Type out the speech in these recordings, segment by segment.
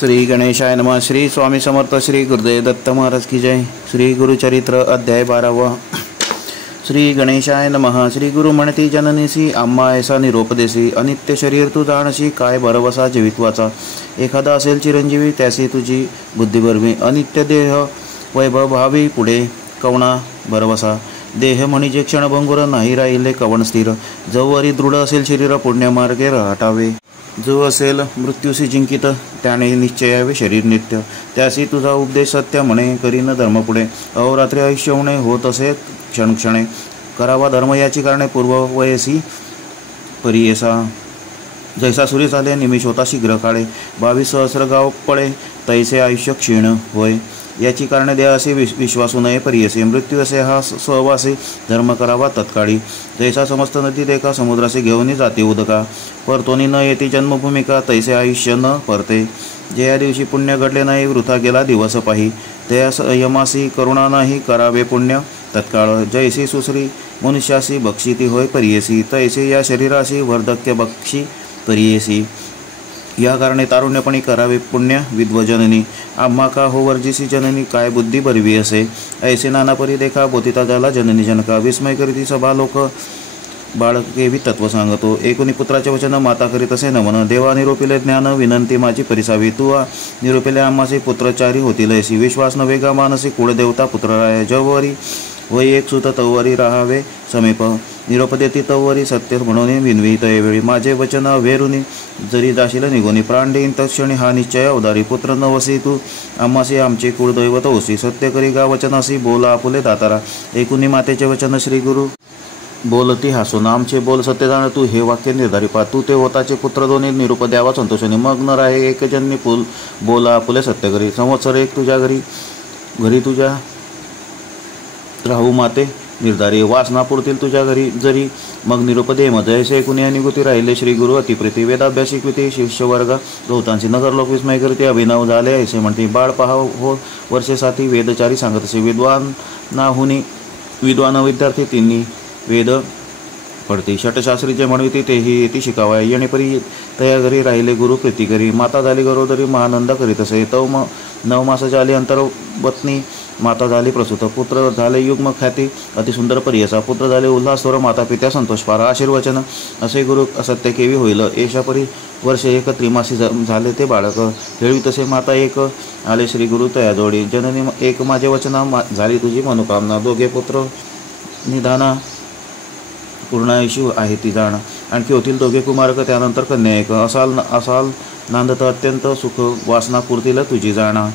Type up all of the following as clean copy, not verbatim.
श्री गणेशाय नमः। श्री स्वामी समर्थ श्री गुरुदेव दत्त महाराज की जय। श्री गुरुचरित्र अध्याय 12। श्री गणेशाय नमः। श्री गुरु म्हणती जननीसी आम्हा ऐसा निरोप देसी, अनित्य शरीर तू जाणशी काय भरवसा जीवित्वाचा। एखादा असेल चिरंजीवी त्यासी तुझी बुद्धी बरवी, अनित्य देह वैभव भावी पुढे कवणा भरवसा। देह म्हणजे क्षणभंगुर नाही राहिले कवण स्थिर, जवरी दृढ असेल शरीर पुण्यमार्गे हटावे। जो असेल मृत्यूशी जिंकित त्याने निश्चयावे शरीर नित्य, त्यासी तुझा उपदेश सत्य म्हणे करीन धर्म पुढे। अहोरात्री आयुष्य होणे होत असे क्षणक्षणे, करावा धर्म याची कारणे पूर्व वयसी परियेसा। जैसा सूर्य झाले निमिष होता शीघ्र काळे, 22 सहस्र गाव पळे तैसे आयुष्य क्षीण होय। याची कारणे द्या असे विश्वासू नये परियसे, मृत्यू असे हा सहवासी धर्म करावा तत्काळी। जैसा समस्त नदी एका समुद्राशी घेऊन जाते उदका, परतोनी न येते जन्मभूमिका तैसे आयुष्य न परते। जे या दिवशी पुण्य घडले नाही वृथा गेला दिवस पाही, त्या यमासी करुणा नाही करावे पुण्य तत्काळ। जैसी सुश्री मनुष्यासी बक्षिती होय परियसी, तैसे या शरीराशी वर्धक्य बक्षी परियसी। या कारणे तारुण्यपणी करावे पुण्य विद्वजननी, आम्हा का हो वर्जिसी जननी काय बुद्धी बरवी असे। ऐसे नाना परी देखा बोतिता झाला जननी जनका, विस्मय करीती सभा लोक बाळकेवी तत्व सांगतो। एकुणी पुत्राचे वचन माता करीत असे नमन, देवा निरोपिले ज्ञान विनंती माझी परिसावी। तू निरोपिले आम्हाचे पुत्रचारी होतील ऐसी, विश्वास नवे गा मानसी कुळदेवता पुत्रराय। जवरी वै एक सुत तवरी राहावे समीप, निरोप देती तवरी सत्य म्हणून विनवी तयवेळी। माझे वचन वेरुनी जरी जाशील निघोनी, प्राण देईन तत्क्षणी हा निश्चय उदारी। पुत्र नवसी तू आम्हासी आमचे कुळदैवत होसी, सत्य करी गा वचनासी बोला आपुले दातारा। एकुणी मातेचे वचन श्री गुरु बोलती हसून, आमचे बोल सत्य जाण तू हे वाक्य निर्धारी पा। तू ते होताचे पुत्र दोन्ही निरूप द्यावा संतोषाने, मग न राहे एक जन्मी फुल बोला आपुले सत्य करी। संवत्सर एक तुझ्या घरी तुझ्या राहू माते निर्धारी, वासना पुरतील तुझ्या घरी जरी मग निरोप दे मज। ऐसे कुणी अनिगुती राहिले श्री गुरु अतिप्रीती, वेदाभ्यासी कृती शिष्यवर्ग गौतांची नगर लोक विस्मय करते अभिनव झाले ऐसे म्हणते। बाळ पहा हो वर्षे साथी वेदचारी सांगत असे, विद्वान विद्यार्थी तिन्ही वेद पडते। षटशास्त्री जे म्हणविते तेही येते शिकावा, येणेपरी तया घरी राहिले गुरु प्रीती करी। माता झाली गरोदरी महानंद करीत असे, 9 मास झाली अंतर्वत्नी माता झाली प्रसूत। पुत्र झाले युग्म ख्याती अतिसुंदर परियसा, पुत्र झाले उल्हासस्वर माता पित्या संतोष पारा। आशीर्वचन असे गुरु असत्य केवी होईल, एशापरी वर्षे एक त्रिमासी झाले ते बाळक। खेळवी तसे माता एक आले श्री गुरु तया जोडी, जननी एक माझे वचना झाली तुझी मनोकामना। दोघे पुत्र निधाना पूर्ण आयुष्य आहे ती जाण, आणखी होतील दोघे कुमारक त्यानंतर कन्या एक। असाल नांदत अत्यंत सुख वासना पुरतील तुझी जाणा।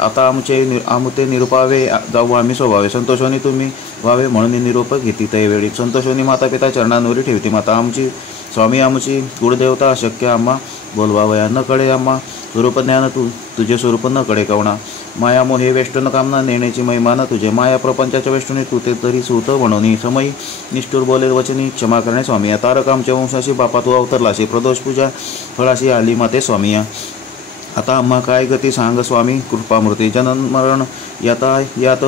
आता आमुते निरूपावे जाऊ आम्ही स्वभावे, संतोषवनी तुम्ही व्हावे म्हणून निरोप घेती तैवेळी। संतोषवनी माता पिता चरणांवरी ठेवती माता, आमची स्वामी आमची कुळदेवता अशक्य आम्हा बोलवावया। न कळे आम्हा स्वरूप ज्ञान तुझे स्वरूप न कळे कवणा। माया मोहे वेष्टन कामना नेण्याची महिमान तुझे, माया प्रपंचाच्या वेष्टुनी तू ते तरी सूत म्हणून। समयी निष्ठुर बोले वचनी क्षमा करणे स्वामी, तारक आमच्या वंशाशी बापा तू अवतरलाशी, प्रदोष पूजा फळाशी आली माते स्वामी। आता आम्हा काय गती सांग स्वामी कृपामूर्ती, जनन मरण यात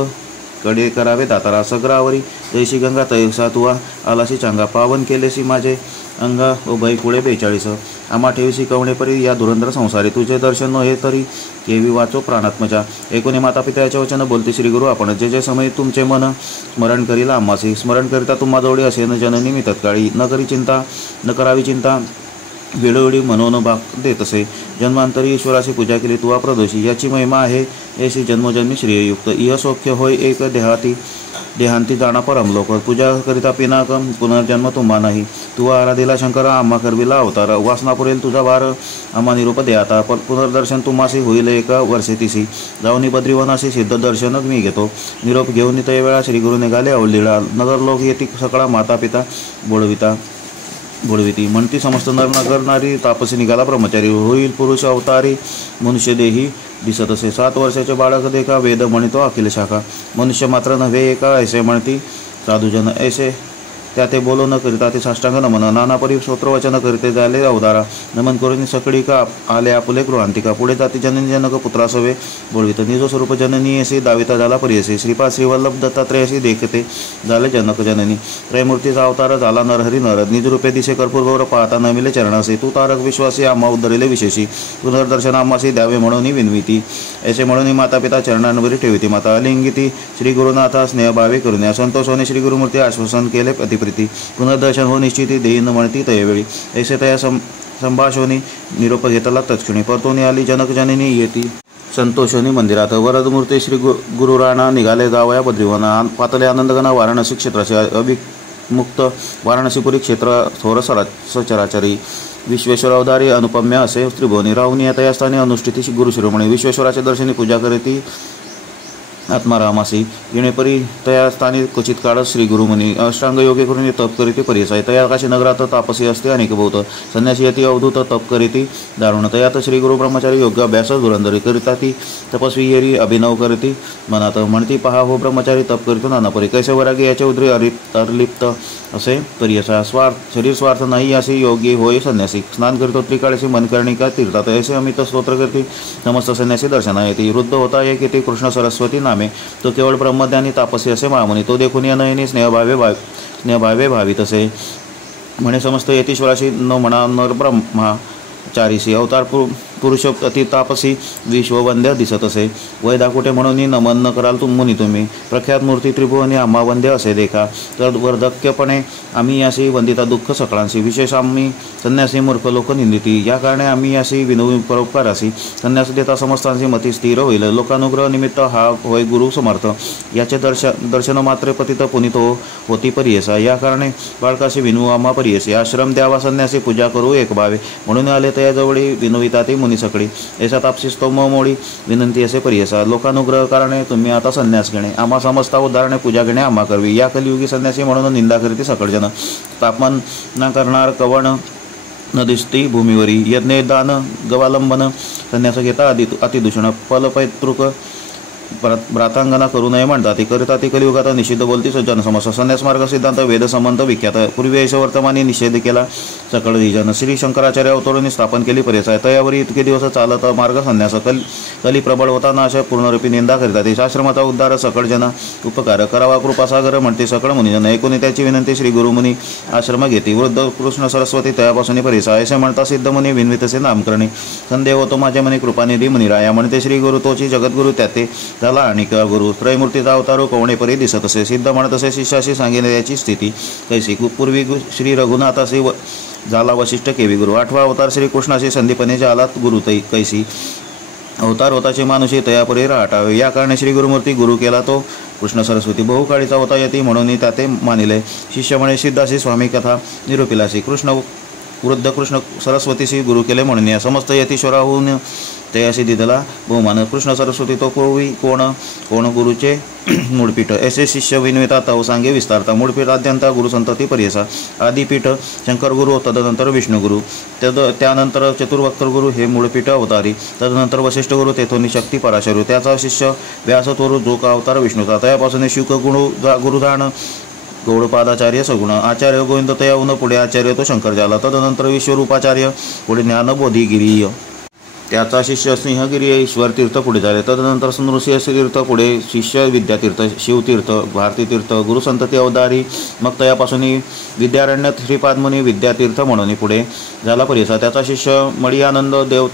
कडे करावे दातारा। सगरावरी जैशी गंगा तैसा तुवा आलाशी चांगा, पावन केलेसी माझे अंगा उभय पुढे 42। आम्हा ठेवीसी कवणेपरी या धुरंधर संसारी, तुझे दर्शन न हे तरी केवी वाचो प्राणात्मजा। एकोणी माता पित्याचे वचन बोलते श्री गुरु आपण, जे जे समय तुमचे मन स्मरण करील आम्हासी। स्मरण करिता तुम्हा जवळी असेन जननी मी तत्काळी, न करावी चिंता वेळोवेळी मनोन भाग देत असे। जन्मांतरी ईश्वराची पूजा केली तुवा प्रदोषी, याची महिमा आहे ऐशी जन्मोजन्मी श्रेययुक्त। इह सौख्य होय एक देहांती जाणा परमलोक, पूजा करिता पिनाक पुनर्जन्म तुम्हा नाही। तुवा आराधीला शंकर आम्हा करविला अवतार, वासना पुरेल तुझा भार आम्हा निरोप दे आता। पुनर्दर्शन तुम्हासी होईल एका वर्षेतीसी, जाऊनी बद्रीवनाशी सिद्ध दर्शन मी घेतो। निरोप घेऊन तय वेळा श्री गुरु निघाले अवलीळा, नगर लोक येती सकाळ माता पिता बोळविती। म्हणती समस्त नर नगर नारी, तापसी निघाला ब्रह्मचारी, होईल पुरुष अवतारी मनुष्य देही दिसत असे। 7 वर्षाचे बाळक देखा वेद म्हणतो अखिल शाखा, मनुष्य मात्र नव्हे एका ऐसे म्हणती साधुजन। ऐसे त्या ते बोलो न करिता ते साष्टांग नमन नाना परी स्तोत्रवचन करीते झाले अवतारा नमन करून सकळी का आले आपुले गृहांतिका पुढे जाती जननी जनक पुत्रासवे बोलवित निज स्वरूप जननी असे दाविता झाला परियसे श्रीपाद श्रीवल्लभ दत्तात्रयशी देखते झाले जनक जननी त्रयमूर्तीचा अवतार झाला नरहरी नरद निज रूपे दिसे कर्पूर गौर पाहता न मिले चरणासे तू तारक विश्वासी आम्हा उद्धरिले विशेषी पुनर्दर्शन आम्हासी द्यावे म्हणून विनविती ऐसे म्हणून माता पिता चरणांवरी ठेविती माता अलिंगिती श्री गुरुनाथा स्नेहभावे करून संतोष होणे श्री गुरुमूर्ती आश्वासन केले अतिप्रीती पुनर्दर्शन हो निश्चिती देईन म्हणती तयवेळी ऐसे तया संभाषणी निरोप घेतला तत्क्षणी परतोनी आली जनक जननी येती संतोषणी मंदिरात वरदमूर्ती श्री गुरुराणा निघाले जावया बद्रीवना पातले आनंदगणा वाराणसी क्षेत्राचे अभिमुक्त वाराणसीपुरी क्षेत्र थोर सचराचरी विश्वेश्वर अवतारी अनुपम्य असे त्रिभुवनी राहुनी आता या स्थानी अनुष्ठिती गुरुशिरोमणी विश्वेश्वराच्या दर्शनी पूजा करीती आत्मारामासी येणेपरी तया स्थानी क्वचित काळ श्री गुरुमुनी अष्टांग योगे करून तप करीती परिसाय तया आकाशी नगरात तापसी असते अनेक बहुत संन्यासी यती अवधूत तप करीती दारुण तयात श्री गुरु ब्रह्मचारी योग्य अभ्यास धुरंधरी करिता ती तपस्वी येरी अभिनव करीती मनात म्हणती पहा हो ब्रह्मचारी तप करीतो नानापरी कैसे वरागी याचे उद्री अलिप्त असे परियसा स्वार्थ शरीर स्वार्थ नाही असे योगी होय संन्यासी स्नान करीतो त्रिकाळशी मनकर्णिका तीर्थात ऐसे अमित स्तोत्र करती समस्त संन्यासी दर्शना येते वृद्ध होता एक येते कृष्ण सरस्वती नामे तो केवळ ब्रह्मज्ञानी तापसी असे महामुनी तो देखून या नयनी स्नेहभावे भावित असे म्हणे समस्त यतीश्वराशी न म्हणा नर ब्रह्माचारीसी अवतार पुरुष अति तापसी विश्ववंद्य दिसत असे वय दाखवटे म्हणून नमन न कराल मुनी तुम्ही प्रख्यात मूर्ती त्रिभुवनी आम्हा वंद्य असे देखा तर वर्धक्यपणे आम्ही याशी वंदिता दुःख सकळांशी विशेष आम्ही संन्यासी मूर्ख लोक निंदिती या कारणे आम्ही याशी विनवी परोपकारासी संन्यास देता समस्तांची मती स्थिर होईल लोकानुग्रह निमित्त हा होय गुरु समर्थ याचे दर्शन मात्रे पतित पुनित होती परियसा या कारणे बाळकाशी विनवू आम्हा परियसी आश्रम द्यावा संन्यासी पूजा करू एक भावे म्हणून आले तयाजवळी विनविता ते मुनी सकळी ऐसा तापसी स्तोम मोडी विनंती असे परियसा लोकानुग्रह कारणे तुम्ही आता संन्यास घेणे आम्हा समजता उदाहरणे पूजा घेणे आम्हा करवी या कलियुगी संन्यासी म्हणून निंदा करीती सकळजन तापमान न करणार कवण न दिसती भूमीवरी यज्ञ दान गवालंबन संन्यास घेता अतिदूषण फलपैतृक भ्रातांगना करू नये म्हणतात ती करिता ती कलियुगात निषिद्ध बोलती सज्जन समस्या संन्यास मार्ग सिद्धांत वेद संबंध विख्यात पूर्वी ऐश वर्तमानी निषेध केला सकळ जन श्री शंकराचार्य अवतरणीने स्थापन केली परिचय तयावरी इतके दिवस चालत मार्ग संन्यास कली प्रबळ होताना अशा पूर्णरूपी निंदा करीतात आश्रमाचा उद्धार सकळ जन उपकार करावा कृपासागर म्हणते सकळ मुनिजन ऐकून त्याची विनंती श्री गुरुमुनी आश्रम घेती वृद्ध कृष्ण सरस्वती तयापासून परिचय असे म्हणता सिद्ध मुनी विनवितसे नामकरणी संदेह होतो माझ्या मनी कृपानिधी मुनिराया म्हणते श्री गुरु तोची जगद्गुरु त्याते झाला आणि गुरु त्रयमूर्तीचा अवतारो कोवणेपरी दिसत असे सिद्ध म्हणत असे शिष्याशी सांगितले याची स्थिती कैसी पूर्वी श्री रघुनाथाशी झाला वशिष्ठ केवी गुरु आठवा अवतार श्री कृष्णाशी संदीपने झालात गुरु तै कैसी अवतार होताचे मानुषी तयापरी राहटावे या कारणे श्री गुरुमूर्ती गुरु केला तो कृष्ण सरस्वती बहुकाळीचा होता यती म्हणून त्याते मानिले शिष्य म्हणे सिद्धाशी स्वामी कथा निरूपिलाशी वृद्ध कृष्ण सरस्वतीशी गुरु केले म्हणून या समस्त यतीश्वराहून तयाशी दिदला बहुमान कृष्ण सरस्वती तो कोण गुरुचे मूळपीठ ऐसे शिष्य विनविता तव सांगे विस्तारता मूळपीठ आद्यंता गुरुसंतती परियसा आदिपीठ शंकर गुरु तदनंतर विष्णुगुरु त्यानंतर चतुर्वक्त्र गुरु हे मूळपीठ अवतारी तदनंतर वशिष्ठ गुरु तेथोनी शक्ती पराशरू त्याचा शिष्य व्यासतोरु जो का अवतार विष्णूचा तयापासून शुक गुरुधान गौडपादाचार्य सगुण आचार्य गोविंद तयाहून पुढे आचार्य तो शंकर झाला तदनंतर विश्वरूपाचार्य पुढे ज्ञानबोधिगिरी त्याचा शिष्य सिंहगिरी ईश्वर तीर्थ पुढे झाले तदनंतर नृसिंह तीर्थ पुढे शिष्य विद्यातीर्थ शिवतीर्थ भारतीतीर्थ गुरुसंतती अवतारी मग तयापासून विद्यारण्य श्रीपादमुनी विद्यातीर्थ म्हणून पुढे झाला परिसा त्याचा शिष्य मळीआनंद देव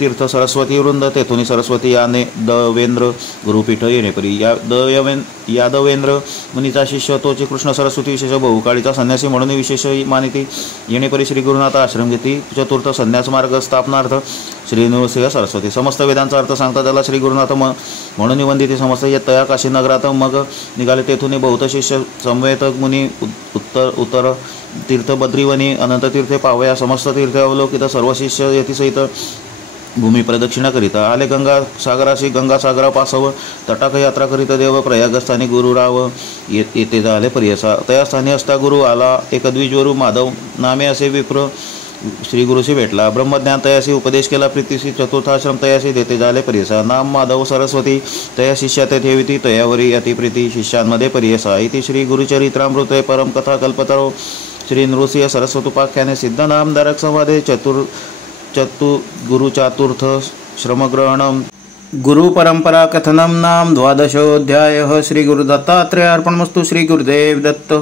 तीर्थ सरस्वती वृंद तेथुनी सरस्वती याने दवेंद्र गुरुपीठ येणेपरी यादवेंद्र मुनीचा शिष्य तोची कृष्ण सरस्वती विशेष बहुकाळीचा संन्यासी म्हणून विशेष मानिती येणेपरी श्री गुरुनाथ आश्रम घेती चतुर्थ संन्यास मार्ग स्थापनार्थ श्री नृसिंह सरस्वती समस्त वेदांचा अर्थ सांगता त्याला श्री गुरुनाथ म्हणून वंदिती समस्त तया काशी नगरात मग निघाले तेथून बहुत शिष्य संवेतक मुनी उत्तर तीर्थ बद्रीवनी अनंत तीर्थे पावया समस्त तीर्थे अवलोकित सर्व शिष्य यतीसहित भूमी प्रदक्षिणा करिता आले गंगा सागराशी गंगा सागरा पासव तटाक यात्रा करीत देव प्रयागस्थानी गुरुराव येते झाले परियसा तया स्थानी असता गुरु आला एक द्विजवरू माधव नामे असे विप्र श्री गुरुशी भेटला. ब्रह्मज्ञान तयासी उपदेश केला प्रीतीसी. चतुर्थाश्रम तयासी देते झाले परियसा. नाम माधव सरस्वती तया शिष्यात ठेविती तयावरी अतिप्रीती. शिष्यांमध्ये परियसा. इति श्री गुरुचरित्रामृत परम कथा कल्पतरो श्री नृसिंह सरस्वतोपाख्याने सिद्ध नामधारक संवादे गुरुचातुर्थ श्रमग्रहणम गुरु परंपरा कथनम नाम 12 श्री गुरु दत्तात्रेय अर्पणमस्तु. श्री गुरुदेव दत्त.